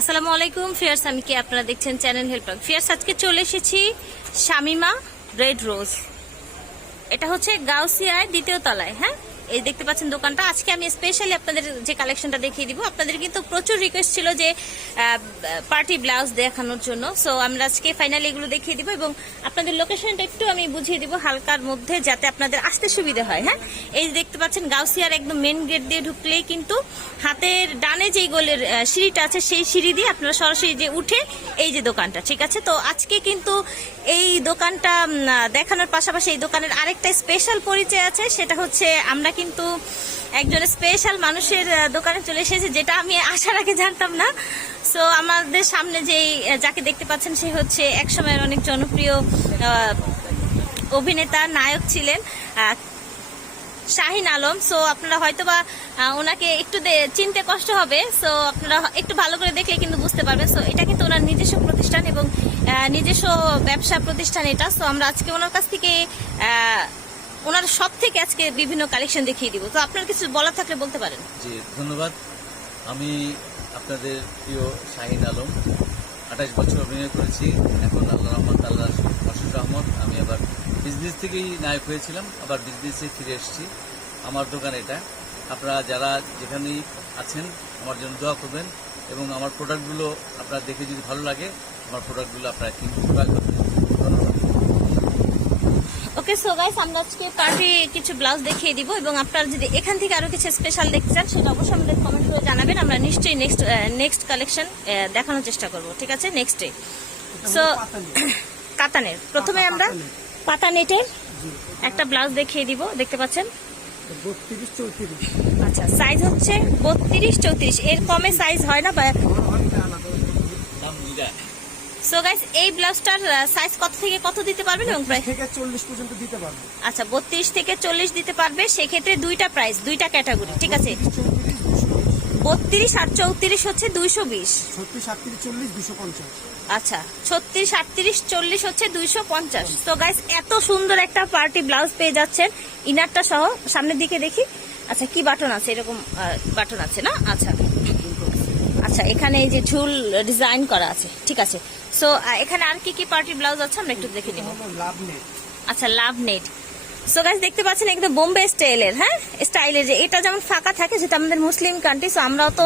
আসসালামু আলাইকুম, ফিয়ার্স, আমি কি আপনারা দেখছেন চ্যানেল হেল্পার ফিয়ার্স, আজকে চলে এসেছি শামিমা রেড রোজ। এটা হচ্ছে গাউসিয়ায় দ্বিতীয় তলায় হ্যাঁ? এই দেখতে পাচ্ছেন দোকানটা। আজকে আমি স্পেশালি আপনাদের যে কালেকশনটা দেখিয়ে দিব, আপনাদের কিন্তু প্রচুর রিকোয়েস্ট ছিল যে পার্টি ব্লাউজ দেখানোর জন্য। সো আমরা আজকে ফাইনালি এগুলো দেখিয়ে দিব এবং আপনাদের লোকেশনটা একটু আমি বুঝিয়ে দিব হালকার মধ্যে যাতে আপনাদের আসতে সুবিধা হয় হ্যাঁ? এই দেখতে পাচ্ছেন, গাউসিয়ার একদম মেন গেট দিয়ে ঢুকলেই কিন্তু হাতের ডানে যেই গোলের সিঁড়িটা আছে, সেই সিঁড়ি দিয়ে আপনারা সরাসরি যে উঠে এই যে দোকানটা, ঠিক আছে? তো আজকে কিন্তু এই দোকানটা দেখানোর পাশাপাশি এই দোকানের আরেকটা স্পেশাল পরিচয় আছে, সেটা হচ্ছে আমরা কিন্তু একজন স্পেশাল মানুষের দোকানে চলে এসেছি যেটা আমি আসার আগে জানতাম না। সো আমাদের সামনে যেই যাকে দেখতে পাচ্ছেন সে হচ্ছে একসময়ের অনেক জনপ্রিয় অভিনেতা নায়ক ছিলেন শাহিন আলম। সো আপনারা হয়তোবা আহ, ওনাকে একটু চিনতে কষ্ট হবে। সো আপনারা একটু ভালো করে দেখলে কিন্তু বুঝতে পারবেন। সো এটা কিন্তু ওনার নিজস্ব প্রতিষ্ঠান এবং নিজস্ব ব্যবসা প্রতিষ্ঠান এটা। সো আমরা আজকে ওনার কাছ থেকে ওনার সব থেকে আজকে বিভিন্ন কালেকশন দেখিয়ে দিব। তো আপনার কিছু বলার থাকলে বলতে পারেন। জি, ধন্যবাদ। আমি আপনাদের প্রিয় শাহিন আলম। আঠাশ বছর অভিনয় করেছি। এখন আল্লাহ রহমত আল্লাহ অসুখ রহমত। আমি আবার বিজনেস থেকেই নায়ক হয়েছিলাম। আবার বিজনেসে ফিরে এসেছি। আমার দোকান এটা। আপনারা যারা যেখানেই আছেন, আমার জন্য দোয়া করবেন এবং আমার প্রোডাক্টগুলো আপনারা দেখে যদি ভালো লাগে, আমার প্রোডাক্টগুলো আপনারা কিনতে ধন্যবাদ ওকে সো গাইস আমরা আজকে পার্টি কিছু ব্লাউজ দেখিয়ে দিব এবং আপনারা যদি এখান থেকে আরও কিছু স্পেশাল দেখতে চান সেটা অবশ্যই আমাদের কমেন্ট করে জানাবেন। আমরা নিশ্চয়ই নেক্সট নেক্সট কালেকশন দেখানোর চেষ্টা করব। ঠিক আছে? নেক্সট ডে সো কাতানের। প্রথমে আমরা পাতা নেটের একটা ব্লাউজ দেখিয়ে দিব। দেখতে পাচ্ছেন? আচ্ছা সাইজ হচ্ছে বত্রিশ চৌত্রিশ। এর কমে সাইজ হয় না সো গাইস এই ব্লাউজটার সাইজ কত থেকে কত দিতে পারবেন এবং প্রাইস থেকে চল্লিশ পর্যন্ত দিতে পারব। আচ্ছা বত্রিশ থেকে চল্লিশ দিতে পারবে সেক্ষেত্রে দুইটা প্রাইস দুইটা ক্যাটাগরি ঠিক আছে? বত্রিশ আর চৌত্রিশ হচ্ছে দুইশো বিশ। আচ্ছা ছত্রিশ আটত্রিশ চল্লিশ হচ্ছে দুইশো পঞ্চাশ। তো গাইস এত সুন্দর একটা পার্টি ব্লাউজ পেয়ে যাচ্ছেন। ইনারটা সহ সামনের দিকে দেখি। আচ্ছা কি বাটন আছে? এরকম বাটন আছে না? আচ্ছা। আচ্ছা এখানে এই যে ঝুল ডিজাইন করা আছে ঠিক আছে? সো এখানে আর কি কি পার্টি ব্লাউজ আছে আমরা একটু দেখে নিব। আচ্ছা লাভ নেট সো গাইস দেখতে পাচ্ছেন একদম বোম্বে স্টাইলের হ্যাঁ? স্টাইলের যে এটা যেমন ফাঁকা থাকে যেটা আমাদের মুসলিম কান্ট্রি সো আমরাও তো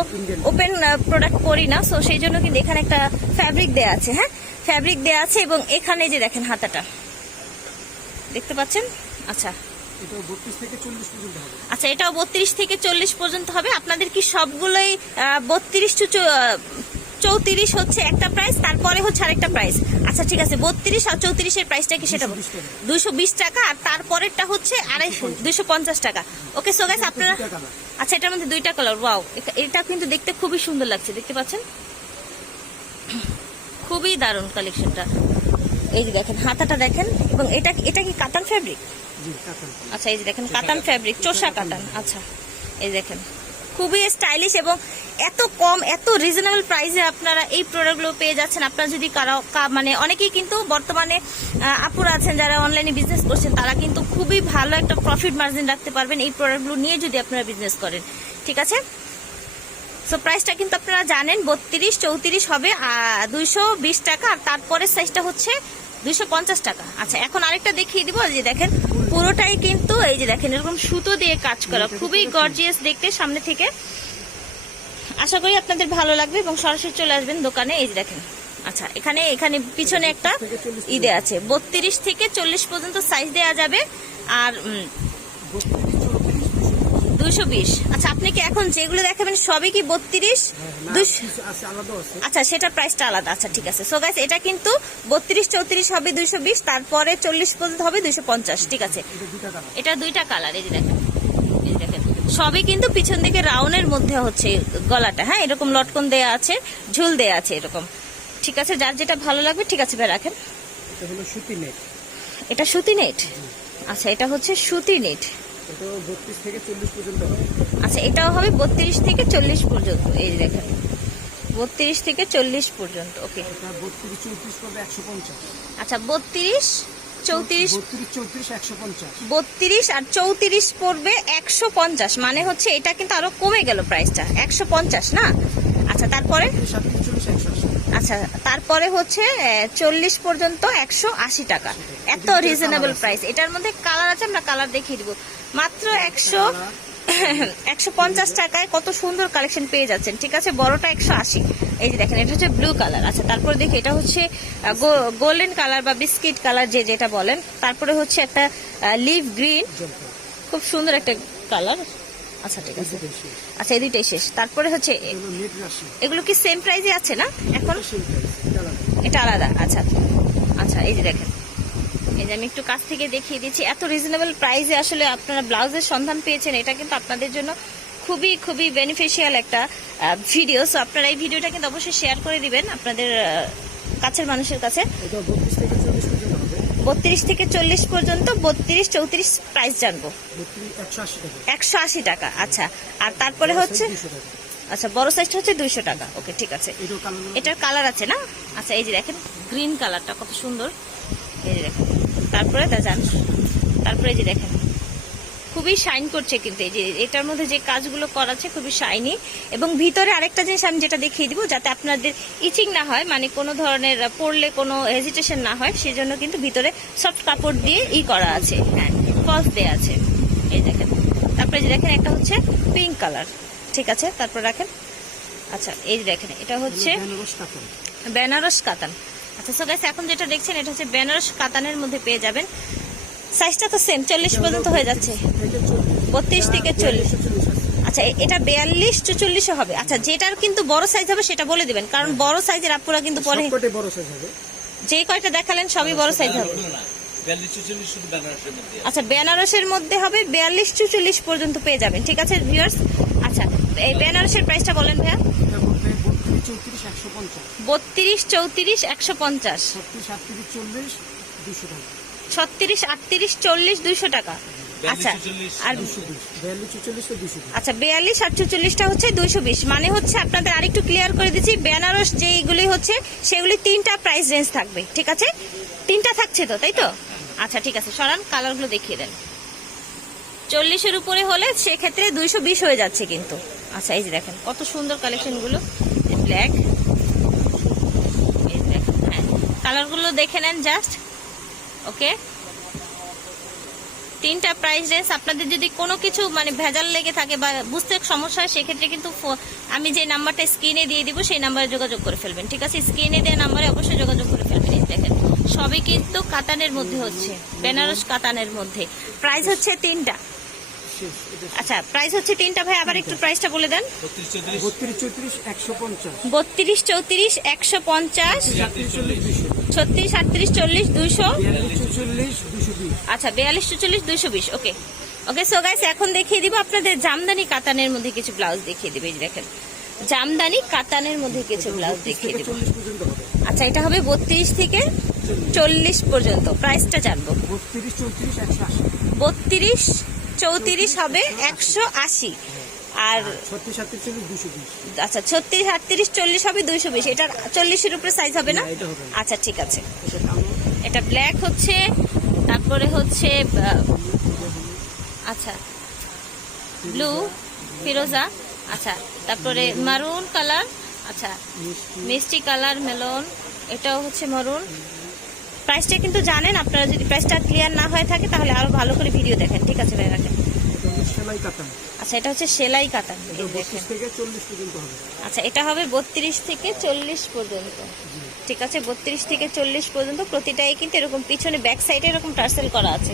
ওপেন প্রোডাক্ট করি না সো সেই জন্য কিন্তু এখানে একটা ফ্যাব্রিক দেয়া আছে হ্যাঁ? ফ্যাব্রিক দেয়া আছে এবং এখানে যে দেখেন হাতাটা। দেখতে পাচ্ছেন? আচ্ছা। আচ্ছা এটাও বত্রিশ থেকে চল্লিশ পর্যন্ত হবে। আপনাদের কি সবগুলোই বত্রিশ টু চৌত্রিশ হচ্ছে একটা প্রাইস তারপরে হচ্ছে আরেকটা প্রাইস আচ্ছা ঠিক আছে বত্রিশ আর চৌত্রিশের প্রাইসটা কি সেটা 220 টাকা। দুইশো বিশ টাকা আর তারপরেরটা হচ্ছে আড়াই দুইশো পঞ্চাশ। টাকা। ওকে সো গাইস আপনারা আচ্ছা এটার মধ্যে দুইটা কালার ওয়াও এটা কিন্তু দেখতে খুবই সুন্দর লাগছে দেখতে পাচ্ছেন? খুবই দারুণ কালেকশনটা এই যে দেখেন হাতাটা দেখেন এবং এটা এটা কি কাতান ফ্যাব্রিক আচ্ছা এই যে দেখেন কাতান ফ্যাব্রিক চোষা কাতান আচ্ছা। এই দেখেন। খুবই স্টাইলিশ এবং এত কম, এত রিজনেবল প্রাইসে আপনারা এই প্রোডাক্টগুলো পেয়ে যাচ্ছেন। আপনারা যদি কারও মানে অনেকেই কিন্তু বর্তমানে আপুরা আছেন যারা অনলাইনে বিজনেস করছেন, তারা কিন্তু খুবই ভালো একটা প্রফিট মার্জিন রাখতে পারবেন এই প্রোডাক্টগুলো নিয়ে যদি আপনারা বিজনেস করেন। ঠিক আছে? সো প্রাইসটা কিন্তু আপনারা জানেন, বত্রিশ, চৌত্রিশ হবে দুইশো বিশ টাকা, আর তারপরের সাইজটা হচ্ছে পঞ্চাশ টাকা। আচ্ছা এখন আরেকটা দেখিয়ে দিব যে দেখেন পুরোটাই কিন্তু এই যে দেখেন এরকম সুতো দিয়ে কাজ করা খুবই গর্জিয়াস দেখতে সামনে থেকে। আশা করি আপনাদের ভালো লাগবে এবং সরাসরি চলে আসবেন দোকানে এই যে দেখেন। আচ্ছা এখানে এখানে পিছনে একটা ঈদে আছে। বত্রিশ থেকে চল্লিশ পর্যন্ত সাইজ দেওয়া যাবে। আর দুইশো বিশ। আচ্ছা আপনি কি এখন যেগুলো দেখাবেন সবই কি বত্রিশ? আচ্ছা সেটা প্রাইসটা আলাদা। আচ্ছা ঠিক আছে। সো গাইস এটা কিন্তু বত্রিশ চৌত্রিশ হবে দুইশো বিশ তারপরে চল্লিশ পর্যন্ত হবে দুইশো পঞ্চাশ ঠিক আছে? এটা দুইটা কালার এই যে দেখেন। সবই কিন্তু পিছন দিকে রাউন্ডের মধ্যে হচ্ছে গলাটা হ্যাঁ? এরকম লটকন দেয়া আছে ঝুল দেয়া আছে এরকম। ঠিক আছে? যার যেটা ভালো লাগবে ঠিক আছে ভাই রাখেন। এটা সুতি নেট। এটা সুতি নেট? আচ্ছা এটা হচ্ছে সুতি নেট। আচ্ছা এটাও হবে বত্রিশ থেকে চল্লিশ পর্যন্ত এই দেখেন। বত্রিশ থেকে চল্লিশ পর্যন্ত ওকে। আচ্ছা বত্রিশ চৌত্রিশ বত্রিশ আর চৌত্রিশ পড়বে একশো পঞ্চাশ মানে হচ্ছে এটা কিন্তু আরও কমে গেল প্রাইসটা একশো পঞ্চাশ না? আচ্ছা তারপরে? আচ্ছা তারপরে হচ্ছে চল্লিশ পর্যন্ত একশো আশি টাকা। এত রিজনেবল প্রাইস এটার মধ্যে কালার আছে আমরা কালার দেখিয়ে দিব। মাত্র একশো একশো পঞ্চাশ টাকায় কত সুন্দর কালেকশন পেয়ে যাচ্ছেন। ঠিক আছে? বড়টা একশো আশি। এই যে দেখেন এটা হচ্ছে ব্লু কালার আচ্ছা তারপরে দেখি এটা হচ্ছে গোল্ডেন কালার বা বিস্কিট কালার যে যেটা বলেন তারপরে হচ্ছে একটা লিভ গ্রিন খুব সুন্দর একটা কালার আচ্ছা ঠিক আছে। আচ্ছা এই দুইটাই শেষ। তারপরে হচ্ছে এগুলো কি সেম প্রাইসে আছে না এখন? এটা আলাদা। আচ্ছা আচ্ছা এই যে দেখেন। এই যে আমি একটু কাছ থেকে দেখিয়ে দিচ্ছি এত রিজনেবল প্রাইসে আসলে আপনারা ব্লাউজের সন্ধান পেয়েছেন এটা কিন্তু আপনাদের জন্য খুবই খুবই বেনিফিশিয়াল একটা ভিডিও সো আপনারা এই ভিডিওটা কিন্তু অবশ্যই শেয়ার করে দিবেন আপনাদের কাছের মানুষের কাছে। বত্রিশ থেকে চল্লিশ পর্যন্ত বত্রিশ চৌত্রিশ প্রাইস জানব। একশো আশি টাকা। একশো আশি টাকা আচ্ছা। আর তারপরে হচ্ছে আচ্ছা বড় সাইজটা হচ্ছে দুইশো টাকা। ওকে ঠিক আছে। এটার কালার আছে না? আচ্ছা এই যে দেখেন গ্রিন কালারটা কত সুন্দর। এই যে দেখেন। তারপরে তা যান তারপরে যে দেখেন খুবই শাইন করছে কিন্তু এই যে এটার মধ্যে যে কাজগুলো করা আছে খুবই শাইনি এবং ভিতরে আরেকটা জিনিস আমি যেটা দেখিয়ে দিব যাতে আপনাদের ইচিং না হয় মানে কোনো ধরনের পড়লে কোনো হেজিটেশন না হয় সেজন্য কিন্তু ভিতরে সফট কাপড় দিয়ে ই করা আছে। হ্যাঁ ফলস দেওয়া আছে। এই দেখেন তারপরে যে দেখেন একটা হচ্ছে পিঙ্ক কালার ঠিক আছে? তারপর রাখেন। আচ্ছা এই যে দেখেন এটা হচ্ছে বেনারস কাতান। আচ্ছা সো গাইস এখন যেটা দেখছেন এটা হচ্ছে বেনারস কাতানের মধ্যে পেয়ে যাবেন। সাইজটা তো সেম চল্লিশ পর্যন্ত হয়ে যাচ্ছে। বত্রিশ থেকে চল্লিশ। আচ্ছা এটা বিয়াল্লিশ চুচল্লিশও হবে। আচ্ছা যেটার কিন্তু বড় সাইজ হবে সেটা বলে দিবেন। কারণ বড় সাইজের আপুরা কিন্তু পরে সবকটাই বড় সাইজ হবে। যে কয়টা দেখালেন সবই বড় সাইজ হবে। আচ্ছা বেনারসের মধ্যে হবে বিয়াল্লিশ চুচল্লিশ পর্যন্ত পেয়ে যাবেন। ঠিক আছে ভিউয়ার্স আচ্ছা এই বেনারসের প্রাইসটা বলেন ভাইয়া এটা বলতে বত্রিশ চৌত্রিশ একশো পঞ্চাশ। বত্রিশ চৌত্রিশ একশো পঞ্চাশ। ছত্রিশ আটত্রিশ চল্লিশ দুশো টাকা। ছত্রিশ আটত্রিশ চল্লিশ দুইশো টাকা। আচ্ছা আর বিয়াল্লিশ বিশ। আচ্ছা বিয়াল্লিশ হচ্ছে দুইশো বিশ। মানে হচ্ছে আপনাদের আরেকটু ক্লিয়ার করে দিচ্ছি বেনারস যেইগুলি হচ্ছে সেগুলি তিনটা প্রাইস রেঞ্জ থাকবে ঠিক আছে? তিনটা থাকছে তো তাই তো? আচ্ছা ঠিক আছে সরান কালারগুলো দেখিয়ে দেন। চল্লিশের উপরে হলে সেক্ষেত্রে দুইশো বিশ হয়ে যাচ্ছে কিন্তু। আচ্ছা এই যে দেখেন কত সুন্দর কালেকশনগুলো ব্ল্যাক কালারগুলো দেখে নেন জাস্ট, ওকে? তিনটা প্রাইস রেঞ্জ আপনাদের যদি কোনো কিছু মানে ভেজাল লেগে থাকে বা বুঝতে সমস্যা হয়, সেক্ষেত্রে কিন্তু আমি যে নাম্বারটা স্ক্রিনে দিয়ে দিব, সেই নাম্বারে যোগাযোগ করে ফেলবেন, ঠিক আছে? স্ক্রিনে দেওয়া নাম্বারে অবশ্যই যোগাযোগ করে ফেলবেন দেখেন। সবই কিন্তু কাতানের মধ্যে হচ্ছে, বেনারস কাতানের মধ্যে। প্রাইস হচ্ছে তিনটা। আচ্ছা প্রাইস হচ্ছে তিনটা ভাই আবার একটু প্রাইসটা বলে দেন। বত্রিশ চৌত্রিশ। একশো পঞ্চাশ। দুশো ছত্রিশ আটত্রিশ চল্লিশ দুইশো। দুশো আচ্ছা বিয়াল্লিশ চল্লিশ দুইশো বিশ ওকে। ওকে সো গাইস এখন দেখিয়ে দিব আপনাদের জামদানি কাতানের মধ্যে কিছু ব্লাউজ দেখিয়ে দিবে দেখেন। জামদানি কাতানের মধ্যে কিছু ব্লাউজ দেখিয়ে দিব। চল্লিশ পর্যন্ত হবে। আচ্ছা এটা হবে বত্রিশ থেকে চল্লিশ। পর্যন্ত। প্রাইসটা জানব। বত্রিশ চৌত্রিশ একশো আশি। বত্রিশ চৌত্রিশ হবে একশো আশি। আর আচ্ছা ছত্রিশ আটত্রিশ চল্লিশ হবে দুইশো বিশ। এটার চল্লিশের উপরে সাইজ হবে না। আচ্ছা ঠিক আছে। এটা ব্ল্যাক হচ্ছে তারপরে হচ্ছে আচ্ছা ব্লু ফিরোজা আচ্ছা তারপরে মারুন কালার আচ্ছা মিষ্টি। কালার মেলন এটাও হচ্ছে মারুন প্রাইসটা কিন্তু জানেন আপনারা যদি প্রাইসটা ক্লিয়ার না হয়ে থাকে তাহলে আরও ভালো করে ভিডিও দেখেন ঠিক আছে ভাই? রাখেন। আচ্ছা এটা হচ্ছে সেলাই হবে। আচ্ছা এটা হবে বত্রিশ থেকে চল্লিশ পর্যন্ত। ঠিক আছে বত্রিশ থেকে চল্লিশ পর্যন্ত প্রতিটাই কিন্তু এরকম পিছনে ব্যাক সাইডে এরকম টার্সেল করা আছে।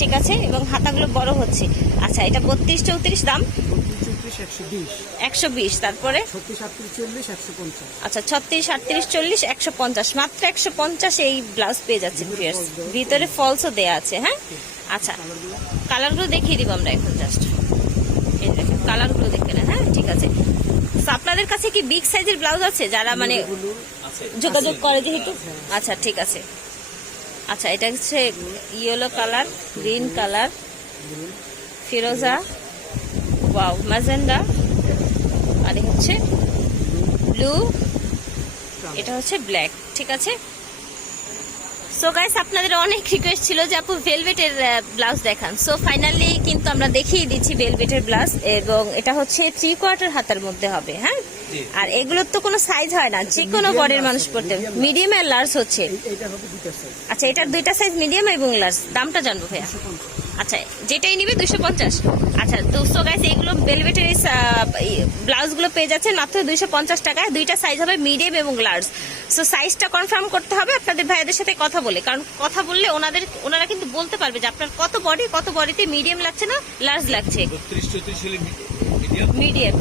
ঠিক আছে এবং হাতাগুলো বড় হচ্ছে। আচ্ছা এটা বত্রিশ চৌত্রিশ দাম। একশো বিশ। তারপরে? আচ্ছা ছত্রিশ আটত্রিশ চল্লিশ একশো পঞ্চাশ। মাত্র একশো পঞ্চাশ এই ব্লাউজ পেয়ে যাচ্ছে ভিতরে ফলসও দেয়া আছে হ্যাঁ? আচ্ছা কালারগুলো দেখিয়ে দিব আমরা এখন জাস্ট এই দেখেন কালারগুলো দেখে নেন হ্যাঁ? ঠিক আছে। আপনাদের কাছে কি বিগ সাইজের ব্লাউজ আছে? যারা মানে যোগাযোগ করে যেহেতু? আচ্ছা ঠিক আছে। আচ্ছা এটা হচ্ছে ইয়েলো কালার গ্রিন কালার ফিরোজা। ওয়াও ম্যাজেন্ডা আর হচ্ছে ব্লু এটা হচ্ছে ব্ল্যাক ঠিক আছে? সো গাইস আপনাদের অনেক রিকোয়েস্ট ছিল যে আপু ভেলভেটের ব্লাউজ দেখান। সো ফাইনালি কিন্তু আমরা দেখিয়ে দিচ্ছি ভেলভেটের ব্লাউজ এবং এটা হচ্ছে থ্রি কোয়ার্টার হাতার মধ্যে হবে হ্যাঁ? আর এগুলোর তো কোনো সাইজ হয় না যে কোনো বডির মানুষ পড়তে। মিডিয়াম আর লার্জ হচ্ছে। আচ্ছা এটার দুইটা সাইজ মিডিয়াম এবং লার্জ দামটা জানব ভাইয়া। আচ্ছা যেটাই নিবে দুইশো পঞ্চাশ। আচ্ছা দুশো গাইস এগুলো বেলভেটের ব্লাউজগুলো পেয়ে যাচ্ছেন মাত্র দুইশো পঞ্চাশ টাকায়। দুইটা সাইজ হবে মিডিয়াম এবং লার্জ সো সাইজটা কনফার্ম করতে হবে আপনাদের ভাইয়াদের সাথে কথা বলে। কারণ কথা বললে ওনাদের ওনারা কিন্তু বলতে পারবে যে আপনার কত বডি কত বডিতে মিডিয়াম লাগছে না লার্জ লাগছে। মিডিয়াম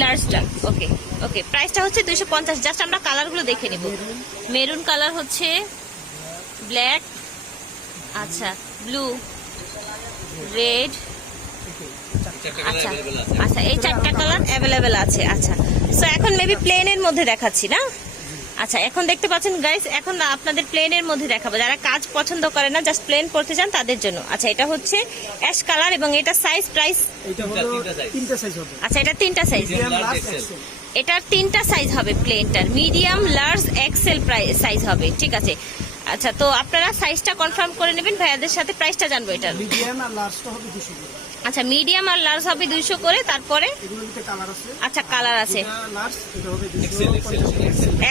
লার্জটা ওকে ওকে প্রাইসটা হচ্ছে দুইশো পঞ্চাশ। জাস্ট আমরা কালারগুলো দেখে নিব। মেরুন কালার হচ্ছে ব্ল্যাক আচ্ছা ব্লু রেড আচ্ছা আচ্ছা এই চারটা কালার অ্যাভেলেবেল আছে আচ্ছা। সো এখন মেবি প্লেনের মধ্যে দেখাচ্ছি না? আচ্ছা এখন দেখতে পাচ্ছেন গাইস এখন আপনাদের প্লেনের মধ্যে দেখাবো। যারা কাজ পছন্দ করে না জাস্ট প্লেন পড়তে চান তাদের জন্য। আচ্ছা এটা হচ্ছে অ্যাশ কালার এবং এটা সাইজ প্রাইস এইটা হলো তিনটা size। তিনটা সাইজ হবে। আচ্ছা এটা তিনটা সাইজ এটার তিনটা সাইজ হবে প্লেনটার মিডিয়াম লার্জ এক্সেল সাইজ হবে। ঠিক আছে। আচ্ছা তো আপনারা সাইজটা কনফার্ম করে নেবেন ভাইয়াদের সাথে প্রাইসটা জানব এটার মিডিয়াম আর লার্জটা হবে দুশো করে। আচ্ছা মিডিয়াম আর লার্জ হবে দুইশো করে তারপরে? কালার আছে। আচ্ছা কালার আছে। এটা এটা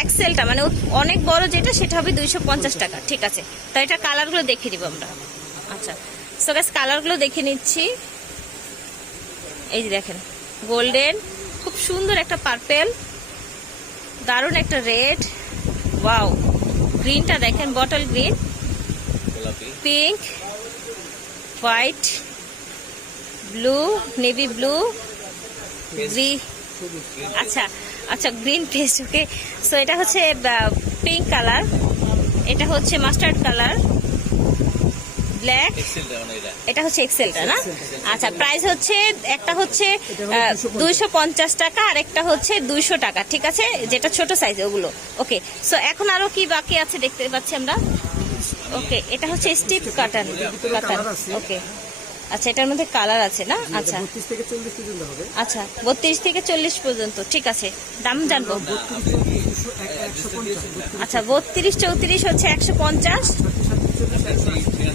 এক্সেলটা মানে অনেক বড় যেটা সেটা হবে দুইশো পঞ্চাশ টাকা ঠিক আছে। তো এটা কালারগুলো দেখে দিব আমরা। আচ্ছা সো গাছ কালারগুলো দেখে নিচ্ছি। এই যে দেখেন গোল্ডেন খুব সুন্দর একটা পার্পেল দারুণ একটা রেড ওয়াও গ্রিনটা দেখেন bottle green pink white blue navy blue grey আচ্ছা আচ্ছা গ্রিন পেস্ট ওকে সো এটা হচ্ছে পিঙ্ক কালার এটা হচ্ছে মাস্টার্ড কালার ব্ল্যাক এটা এটা হচ্ছে এক্সেলটা না? আচ্ছা প্রাইস হচ্ছে একটা হচ্ছে এটা হলো 250 দুইশো পঞ্চাশ টাকা আর একটা হচ্ছে দুইশো টাকা ঠিক আছে? যেটা ছোট সাইজ ওগুলো। ওকে সো এখন আরও কি বাকি আছে দেখতে পাচ্ছি আমরা? ওকে এটা হচ্ছে স্টিপ কাটান আছে। ওকে আচ্ছা এটার মধ্যে কালার আছে না? আচ্ছা। বত্রিশ থেকে চল্লিশ পর্যন্ত হবে। আচ্ছা বত্রিশ থেকে চল্লিশ পর্যন্ত ঠিক আছে। দাম জানব। আচ্ছা বত্রিশ চৌত্রিশ হচ্ছে একশো পঞ্চাশ।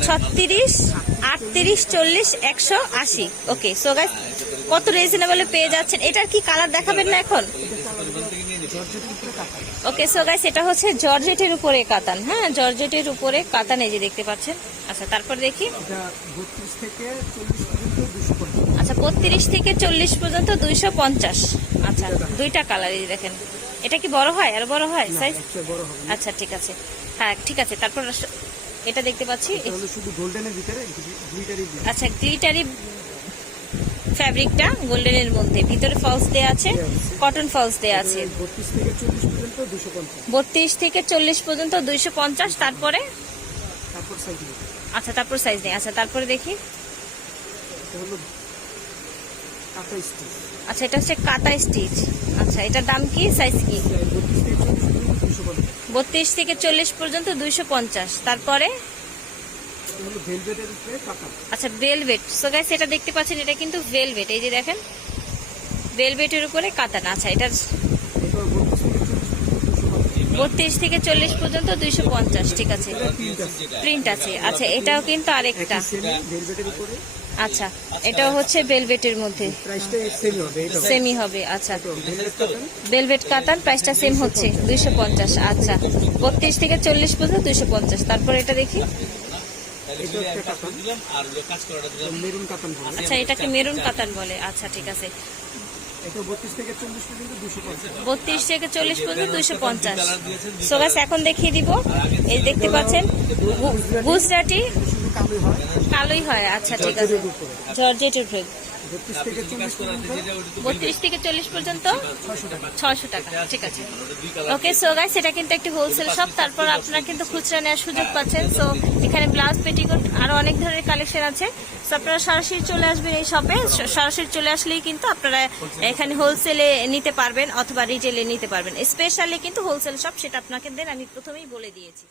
ছত্রিশ আটত্রিশ চল্লিশ একশো আশি। ওকে সো গাইস কত রিজনেবলে পেয়ে যাচ্ছেন? এটার কি কালার দেখাবেন না এখন? ওকে সো গাইস এটা হচ্ছে জর্জেটের উপরে কাতান। হ্যাঁ জর্জেটের উপরে কাতান এই যে দেখতে পাচ্ছেন। আচ্ছা তারপর দেখি। আচ্ছা বত্রিশ থেকে চল্লিশ পর্যন্ত দুইশো পঞ্চাশ। আচ্ছা দুইটা কালার এই দেখেন। এটা কি বড় হয়? আর বড় হয় সাইজ না। আচ্ছা ঠিক আছে। হ্যাঁ ঠিক আছে। তারপর এটা দেখতে পাচ্ছি। শুধু গোল্ডেনের ভিতরে আচ্ছা গ্লিটারি ফ্যাব্রিকটা গোল্ডেনের মধ্যে। ভিতরে ফলস দেয়া আছে কটন ফলস দেয়া আছে। বত্রিশ থেকে চল্লিশ পর্যন্ত দুইশো পঞ্চাশ। তারপরে? আচ্ছা তারপর সাইজ নেই। আচ্ছা তারপরে দেখি। আচ্ছা এটা হচ্ছে কাতা স্টিচ আচ্ছা এটার দাম কি? সাইজ কি? বত্রিশ থেকে চল্লিশ পর্যন্ত দুইশো পঞ্চাশ। তারপরে? আচ্ছা ভেলভেট সো গাইস এটা দেখতে পাচ্ছেন এটা কিন্তু ভেলভেট এই যে দেখেন ভেলভেটের উপরে কাতানা আচ্ছা এটা এটা বত্রিশ থেকে চল্লিশ পর্যন্ত দুইশো পঞ্চাশ। ঠিক আছে। প্রিন্ট আছে। আচ্ছা এটাও কিন্তু আরেকটা। আচ্ছা এটা হচ্ছে বেলভেটের মধ্যে। সেমি হবে আচ্ছা। বেলভেট কাতান প্রাইসটা সেম হচ্ছে, দুইশো পঞ্চাশ আচ্ছা। বত্রিশ থেকে চল্লিশ পর্যন্ত দুইশো পঞ্চাশ, তারপর এটা দেখি। আচ্ছা এটাকে মেরুন কাতান বলে? আচ্ছা ঠিক আছে। বত্রিশ থেকে চল্লিশ পর্যন্ত দুইশো পঞ্চাশ। সোগাস এখন দেখিয়ে দিব। এই দেখতে পাচ্ছেন গুজরাটি কালোই হয় আচ্ছা ঠিক আছে। জর্জেটের উপরে। বত্রিশ থেকে চল্লিশ পর্যন্ত? ছয়শো টাকা। ঠিক আছে। ওকে সো গাইস এটা কিন্তু একটি হোলসেল শপ তারপর আপনারা কিন্তু খুচরা নেওয়ার সুযোগ পাচ্ছেন। সো এখানে ব্লাউজ পেটিকোট আরও অনেক ধরনের কালেকশন আছে। সো আপনারা সরাসরি চলে আসবেন এই শপে সরাসরি চলে আসলেই কিন্তু আপনারা এখানে হোলসেলে নিতে পারবেন অথবা রিটেলে নিতে পারবেন। স্পেশালি কিন্তু হোলসেল শপ সেটা আপনাকে দেন আমি প্রথমেই বলে দিয়েছি।